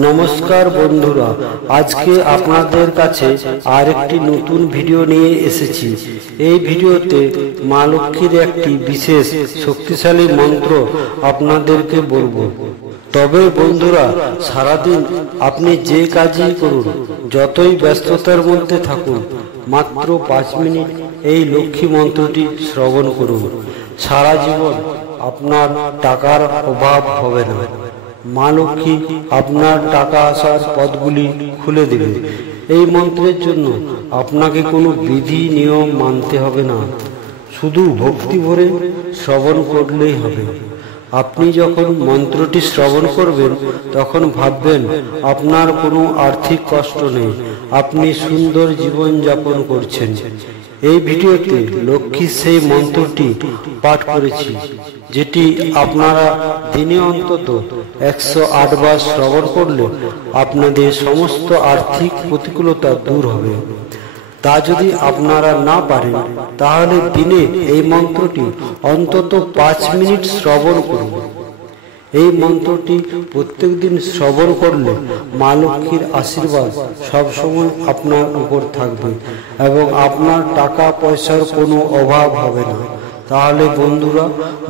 নমস্কার বন্ধুরা, আজকে আপনাদের কাছে আরেকটি নতুন ভিডিও নিয়ে এসেছি। এই ভিডিওতে মা লক্ষ্মীর একটি বিশেষ শক্তিশালী মন্ত্র আপনাদেরকে বলবো। তবে বন্ধুরা, সারাদিন আপনি যে কাজই করুন, যতই ব্যস্ততার মধ্যে থাকুন, মাত্র 5 মিনিট এই লক্ষ্মী মন্ত্রটি শ্রবণ করুন। সারা জীবন আপনার টাকার অভাব হবে না। মা লক্ষ্মী আপনার টাকা আসার পথগুলি খুলে দেবে। এই মন্ত্রের জন্য আপনাকে কোনো বিধি নিয়ম মানতে হবে না, শুধু ভক্তি ভরে শ্রবণ করলেই হবে। আপনি যখন মন্ত্রটি শ্রবণ করবেন, তখন ভাববেন আপনার কোনো আর্থিক কষ্ট নেই, আপনি সুন্দর জীবন যাপন করছেন। এই ভিডিওতে লক্ষ্মীর সেই মন্ত্রটি পাঠ করেছি, যেটি আপনারা দিনে অন্তত 108 বার শ্রবণ করলে আপনাদের সমস্ত আর্থিক প্রতিকূলতা দূর হবে। তা যদি আপনারা না পারেন, তাহলে দিনে এই মন্ত্রটি অন্তত 5 মিনিট শ্রবণ করুন। এই মন্ত্রটি প্রত্যেক দিন শ্রবণ করলে মা লক্ষ্মীর আশীর্বাদ সবসময় আপনার উপর থাকবে এবং আপনার টাকা পয়সার কোনো অভাব হবে না। তাহলে বন্ধুরা,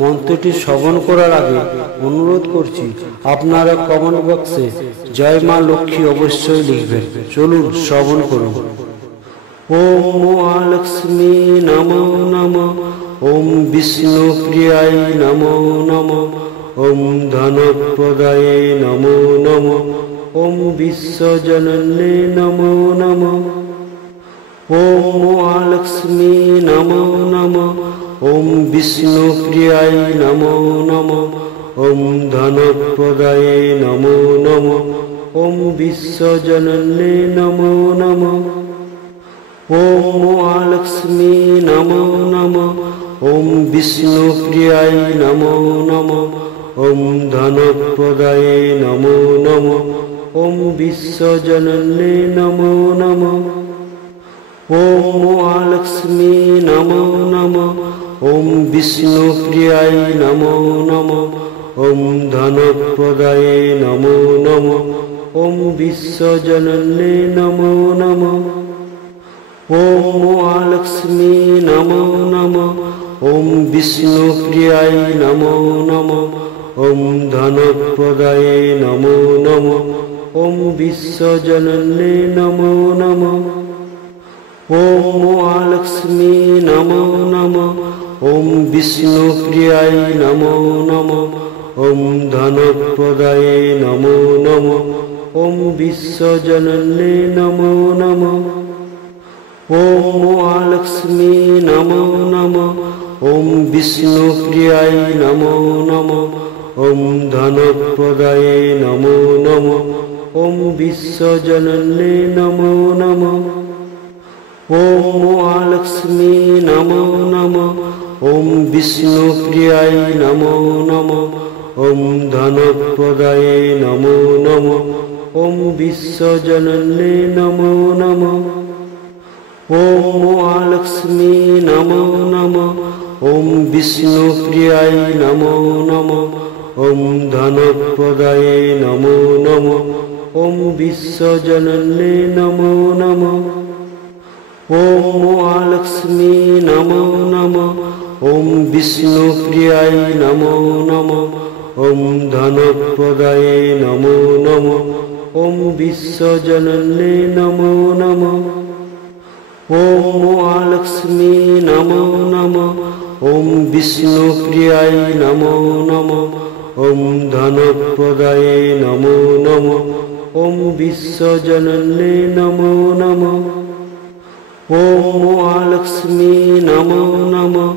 মন্ত্রটি শ্রবণ করার আগে অনুরোধ করছি, আপনারা কমেন্ট বক্সে জয় মা লক্ষ্মী অবশ্যই লিখবেন। চলুন শ্রবণ করুন। ওম মহালক্ষ্মী নমো নমঃ, ওম বিষ্ণু প্রিয়ায় নমো নমঃ, ওম ধনপ্রদায়ে নমো নমঃ, ওম বিশ্বজনন্যে নমো নমঃ। ওম মহালক্ষ্মী নমো নমঃ, ওম বিষ্ণু প্রিয়ায় নমো নমঃ, ওম ধনপ্রদায়ে নমো নমঃ, ওম বিশ্বজনন্যে নমো নমঃ। ওম মহালক্ষ্মী নমো নমঃ, ওম বিষ্ণু প্রিয়ায় নমো নমঃ, ওম ধনপ্রদায়ে নমো নমঃ, ওম বিশ্বজনন্যে নমো নমঃ। ওম মহালক্ষ্মী নমো নমঃ, ওম বিষ্ণু প্রিয়ায় নমো নমঃ, ওম ধনপ্রদায়ে নমো নমঃ, ওম বিশ্বজনন্যে নমো নমঃ। ওম মহালক্ষ্মী নমো নমঃ, ওম বিষ্ণু প্রিয়ায় নমো নমঃ, ওম ধনপ্রদায়ে নমো নমঃ, ওম বিশ্বজনন্যে নমো নমঃ। ওম মহালক্ষ্মী নমো নমঃ, ওম বিষ্ণু প্রিয়ায় নমো নমঃ, ওম ধনপ্রদায়ে নমো নমঃ, ওম বিশ্বজনন্যে নমো নমঃ। ওম মহালক্ষ্মী নমো নমঃ, ওম বিষ্ণু প্রিয়ায় নমো নমঃ, ওম ধনপ্রদায়ে নমো নমঃ, ওম বিশ্বজনন্যে নমো নমঃ। ওম মহালক্ষ্মী নমো নমঃ, ওম বিষ্ণু প্রিয়ায় নমো নমঃ, ওম ধনপ্রদায়ে নমো নমঃ, ওম বিশ্বজনন্যে নমো নমঃ। ওম মহালক্ষ্মী নমো নমঃ, ওম বিষ্ণু প্রিয়ায় নমো নমঃ, ওম ধনপ্রদায়ে নমো নমঃ, ওম বিশ্বজনন্যে নমো নমঃ। ওম মহালক্ষ্মী নমো নমঃ, ওম বিষ্ণু প্রিয়ায় নমো নমঃ, ওম ধনপ্রদায়ে নমো নমঃ, ওম বিশ্বজনন্যে নমো নমঃ। ওম মহালক্ষ্মী নমো নমঃ, ওম বিষ্ণু প্রিয়ায় নমো নমঃ, ওম ধনপ্রদায়ে নমো নমঃ, ওম বিশ্বজনন্যে নমো নমঃ। ওম মহালক্ষ্মী নমো নমঃ,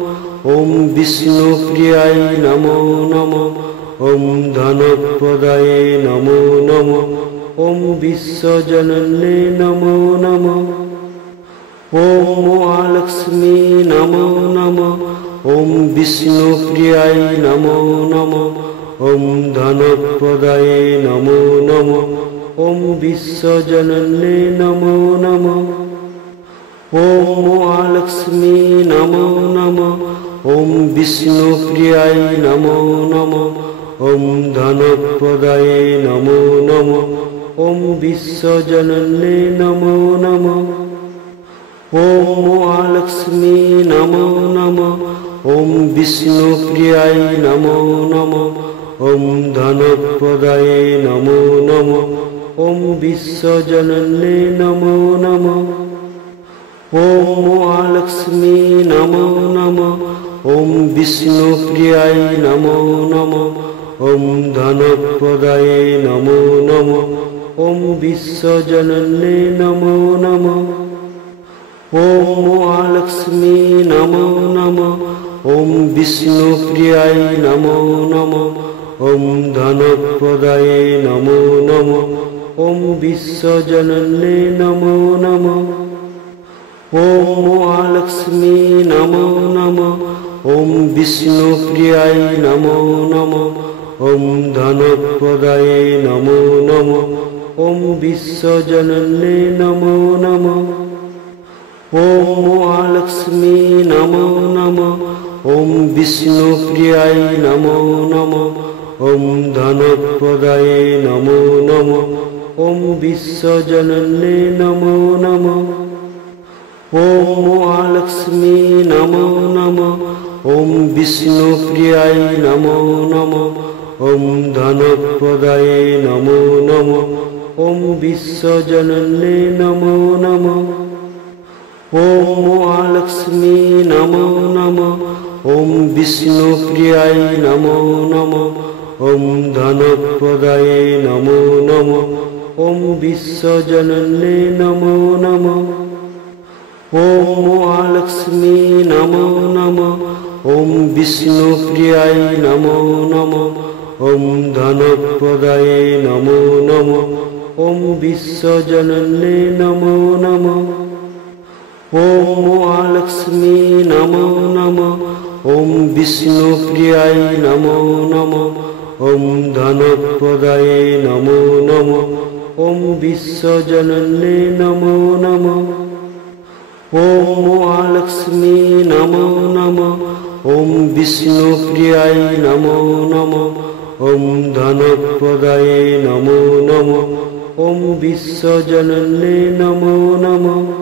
ওম বিষ্ণু প্রিয়ায় নমো নমঃ, ওম ধনপ্রদায়ে নমো নমঃ, ওম বিশ্বজনন্যে নমো নমঃ। ওম মহালক্ষ্মী নমো নমঃ, ওম বিষ্ণু প্রিয়ায় নমো নমঃ, ওম ধনপ্রদায়ে নমো নমঃ, ওম বিশ্বজনন্যে নমো নমঃ। ওম মহালক্ষ্মী নমো নমঃ, ওম বিষ্ণু প্রিয়ায় নমো নমঃ, ॐ धनप्रदाये नमो नमः ॐ विश्वजनन्ये नमो नमः ॐ महालक्ष्मी नमो नमः ॐ विष्णुप्रियाय नमो नमः ॐ धनप्रदाये नमो नमः ॐ विश्वजनन्ये नमो नमः ॐ महालक्ष्मी नमो नमः ॐ विष्णुप्रियाय नमो नमः ॐ धनप्रदाये नमो नमः ॐ विश्वजनन्ये नमो नमः ॐ महालक्ष्मी नमो नमः ॐ विष्णुप्रियाय नमो नमः ॐ धनप्रदाये नमो नमः ॐ विश्वजनन्ये नमो नमः ॐ महालक्ष्मी नमो नमः ॐ विष्णुप्रियाय नमो नमः ॐ धनप्रदाये नमो नमः ॐ विश्वजनन्ये नमो नमः ॐ महालक्ष्मी नमो नमः ॐ विष्णुप्रियाय नमो नमः ॐ धनप्रदाये नमो नमः ॐ विश्वजनन्ये नमो नमः ॐ महालक्ष्मी नमो नमः ॐ विष्णुप्रियाय नमो नमः ॐ धनप्रदाये नमो नमः ॐ विश्वजनन्ये नमो नमः ॐ महालक्ष्मी नमो नमः ॐ विष्णुप्रियाय नमो नमः ॐ धनप्रदाये नमो नमः ॐ विश्वजनन्ये नमो नमः ॐ महालक्ष्मी नमो नमः ॐ विष्णुप्रियाय नमो नमः ॐ धनप्रदाये नमो नमः ॐ विश्वजनन्ये नमो नमः ॐ महालक्ष्मी नमो नमः ॐ विष्णुप्रियाय नमो नमः ॐ धनप्रदाये नमो नमः ॐ विश्वजनन्ये नमो नमः ॐ महालक्ष्मी नमो नमः ॐ विष्णुप्रियाय नमो नमः ॐ धनप्रदाये नमो नमः ॐ विश्वजनन्ये नमो नमः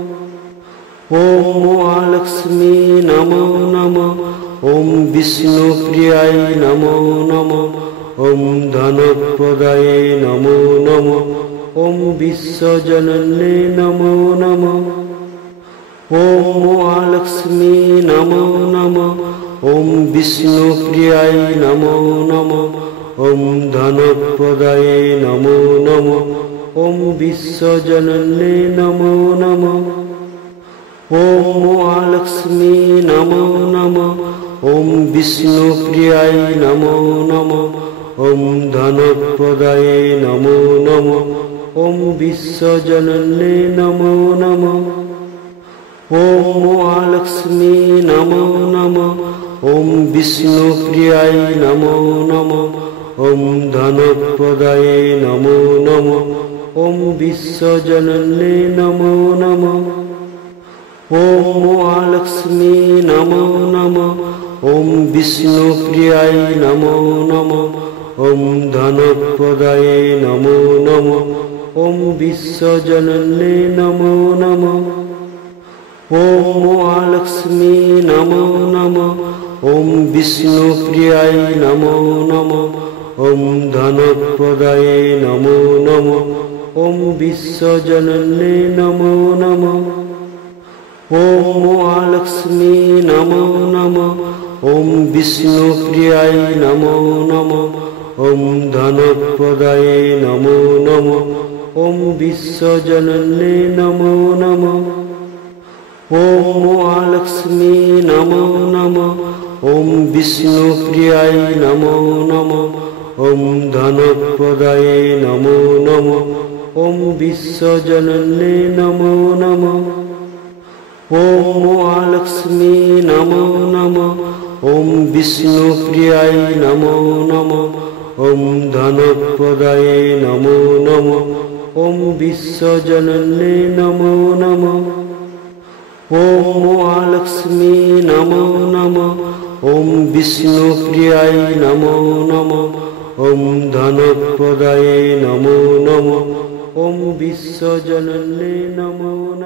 ॐ महालक्ष्मी नमो नमः ॐ विष्णुप्रियाय नमो नमः ॐ धनप्रदाये नमो नमः ॐ विश्वजनन्ये नमो नमः ॐ महालक्ष्मी नमो नमः ॐ विष्णुप्रियाय नमो नमः ॐ धनप्रदाये नमो नमः ॐ विश्वजनन्ये नमो नमः ॐ महालक्ष्मी नमो नमः ॐ विष्णुप्रियाय नमो नमः ॐ धनप्रदाये नमो नमः ॐ विश्वजनन्ये नमो नमः ॐ महालक्ष्मी नमो नमः ॐ विष्णुप्रियाय नमो नमः ॐ धनप्रदाये नमो नमः ॐ विश्वजनन्ये नमो नमः ॐ महालक्ष्मी नमो नमः ॐ विष्णुप्रियाय नमो नमः ॐ धनप्रदाये नमो नमः ॐ विश्वजनन्ये नमो नमः ॐ महालक्ष्मी नमो नमः ॐ विष्णुप्रियाय नमो नमः ॐ धनप्रदाये नमो नमः ॐ विश्वजनन्ये नमो नमः ॐ महालक्ष्मी नमो नमः ॐ विष्णुप्रियाय नमो नमः ॐ धनप्रदाये नमो नमः ॐ विश्वजनन्ये नमो नमः ॐ महालक्ष्मी नमो नमः ॐ विष्णुप्रियाय नमो नमः ॐ धनप्रदाये नमो नमः ॐ विश्वजनन्ये नमो नमः ॐ महालक्ष्मी नमो नमः ॐ विष्णुप्रियाय नमो नमः ॐ धनप्रदाये नमो नमः ॐ विश्वजनन्ये नमो नमः ॐ महालक्ष्मी नमो नमः ॐ विष्णुप्रियाय नमो नमः ॐ धनप्रदाये नमो नमः। ॐ विश्वजनन्ये नमो नमः।